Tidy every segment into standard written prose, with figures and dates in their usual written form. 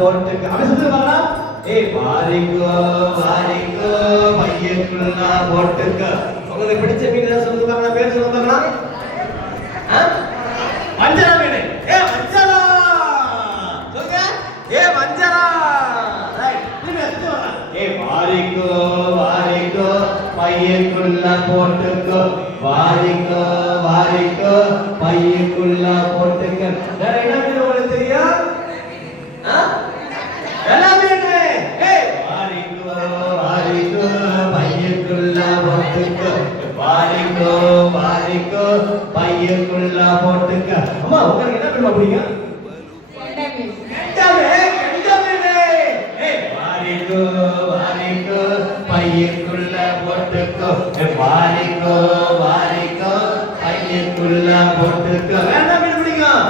போட்டுக்க அப்படி சொல்லி வரலாம். வாரிக்கோ வாரிக்கோ பையக்குள்ள போட்டுக்க. உங்களுக்கு பிடிச்ச மீன் ஏதாவது சொல்லுங்க பாருங்க, பேர் சொல்லுங்க பாருங்க. வஞ்சரா மீன். வஞ்சரா சொல்லுங்க. வஞ்சரா. ரைட். வாரிக்கோ வாரிக்கோ பையக்குள்ள போட்டுக்கோ. வாரிக்கோ வாரிக்கோ பையக்குள்ள போட்டுக்க. வேற என்ன மீன் உங்களுக்கு தெரியும்? எல்லா மீன். வாரிக்கோ வாரிக்கோ பையக்குள்ள போட்டுக்கோ. வாரிக்கோ வாரிக்கோ பையக்குள்ள போட்டுக்க. அம்மா உங்களுக்கு என்ன மீன் பிடிக்கும்? வாரிக்கோ வாரிக்கோ பையக்குள்ள போட்டுக்கோ. வாரிக்கோ வாரிக்கோ பையக்குள்ள போட்டுக்கோ. என்ன மீன் பிடிக்கும்?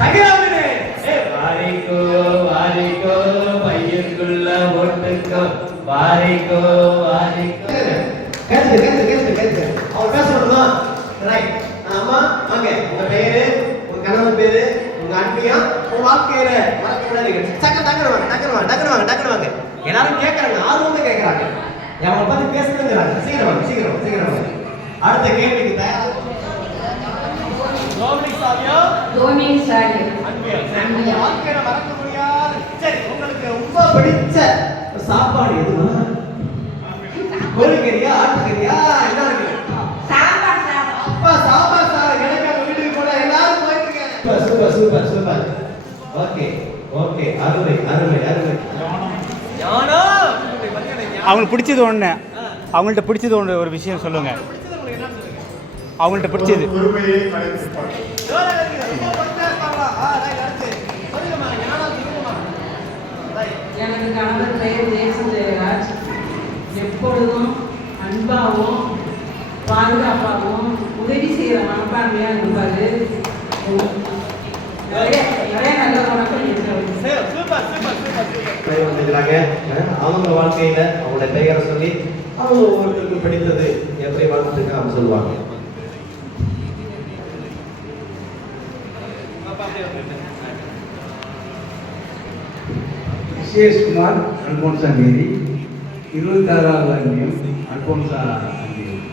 சங்கரா மீன். வாரிக்கோ வாரிக்கோ பையக்குள்ள போட்டுக்கோ. வாரிக்கோ வாரிக்கோ. கேட்டு அவர் பேசணுமா? ரைட். அம்மா வாங்க, உங்க பேரு, உங்க கணவன் பேரு, உங்க அண்ணியா, உங்க வாழ்க்கையில டக்குனு வாங்க. எல்லாரும் கேட்கறாங்க, ஆர்வமா கேட்கறாங்க. அவங்களை பார்த்து பேசுறதுங்கிறாங்க. சீக்கிரம் வாங்க. அடுத்த கேள்விக்கு தயாரா? டோமினிக் சாவியோ அன்பியா. வாழ்க்கையில மறக்க முடியாத. சரி, உங்களுக்கு ரொம்ப பிடிச்ச சாப்பாடு எதுவா? கோழிக்கறியா, ஆட்டுக்கறியா, என்ன இருக்கு? சாம்பார் சாதம். அப்பா சாம்பார் சாதம். எனக்கு அந்த வீட்டுக்கு போல எல்லாரும் போயிட்டு இருக்காங்க. சூப்பர். ஓகே. அருமை. அவங்களுக்கு பிடிச்சது ஒன்று, அவங்கள்ட்ட பிடிச்சது ஒன்று, ஒரு விஷயம் சொல்லுங்க. அவங்கள்ட்ட பிடிச்சது எனக்கு கணவர் பெயர் தேசராஜ். எப்பொழுதும் அன்பாகவும் பாதுகாப்பாகவும் உதவி செய்கிற மனப்பான்மையாக இருப்பாரு. நிறைய நல்ல வணக்கம் அவங்க வாழ்க்கையில அவங்களோட பெயரை சொல்லி அவங்க ஒவ்வொருத்தருக்கும் பிடித்தது எப்படி வாழ்ந்துட்டு அவங்க சொல்லுவாங்க. விசேஷ்குமார் அல்போன்சா மேரி, 26வது அன்னியம் அல்போன்சா அன்னியம்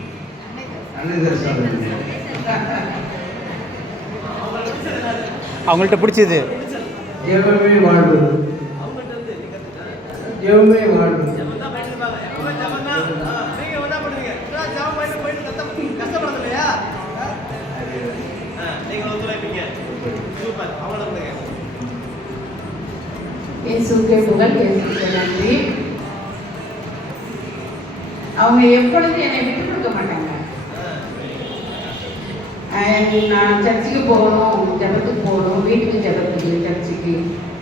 அன்னதர்சா. அவங்கள்ட்ட பிடிச்சது ஜெபமே வாழ்வு. ஜெபமே வாழ்வு. இயேசுவுக்கே புகழ், இயேசுவுக்கு நன்றி. அவங்க எப்பொழுதும் என்னை விட்டு கொடுக்க மாட்டாங்க. நான் சர்ச்சுக்கு போகணும், ஜபத்துக்கு போகணும், வீட்டுக்கு ஜபத்துக்கு, சர்ச்சுக்கு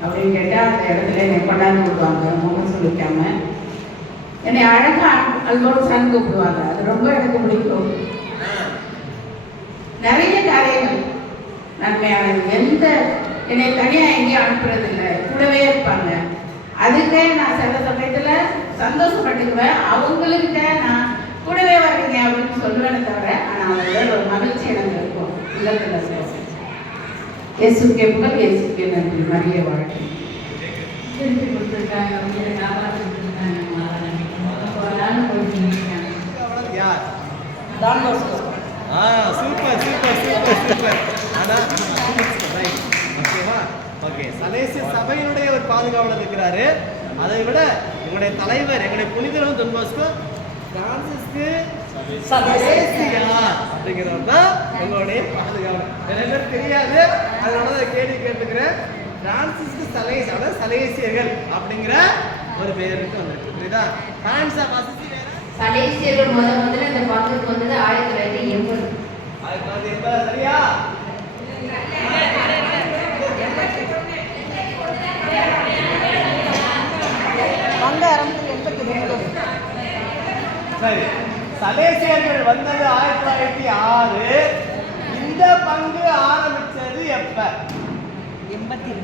அப்படின்னு கேட்டால் அந்த இடத்துல என்னை கொண்டாந்து விடுவாங்க. முகம் சொல்லிக்காம என்னை அழகாக அல்போன்சான்னு கூப்பிடுவாங்க. அது ரொம்ப எனக்கு பிடிக்கும். நிறைய காரியங்கள் நன்மையானது. என்னை தனியாக எங்கேயும் அனுப்புறதில்லை, கூடவே இருப்பாங்க. அதுக்கே நான் சில சமயத்தில் சந்தோஷப்பட்டுக்குவேன். அவங்கக்கிட்ட நான் கூடவே வரீங்க அப்படின்னு சொல்லுவேனே தவிர, ஆனால் அவங்களோட ஒரு மகிழ்ச்சி எனக்கு இருக்கும் இல்லத்தில். இயேசுக்கே புகழ், இயேசுக்கே நன்றி. மரிய வாழ்க்கை திருப்பி கொடுத்துருக்காங்க, அவங்க காப்பாற்றி கொடுத்துருக்காங்க. ஒரு நாள் போயிட்டு சபையினுடைய ஒரு பாதுகாவலர் இருக்கிறாரு. அதை விட எங்களுடைய தலைவர், எங்களுடைய புனிதரும் don bosco பிரான்சிஸ்கு அப்படிங்கிறவர் தான் எங்களுடைய பாதுகாவலர். நிறைய பேர் தெரியாது, அதனாலதான் கேள்வி கேட்டுக்கிறேன். பிரான்சிஸ்கு சலேசியர்கள் அப்படிங்கிற ஒரு பேருக்கு வந்திருக்கு. புரியுதா? சலேசியர்கள் முதல்ல இந்த பங்குக்கு வந்தது 1980. சரியா? சரி, சலேசியர்கள் வந்தது 1906. இந்த பங்கு ஆரம்பிச்சது எப்ப? 82.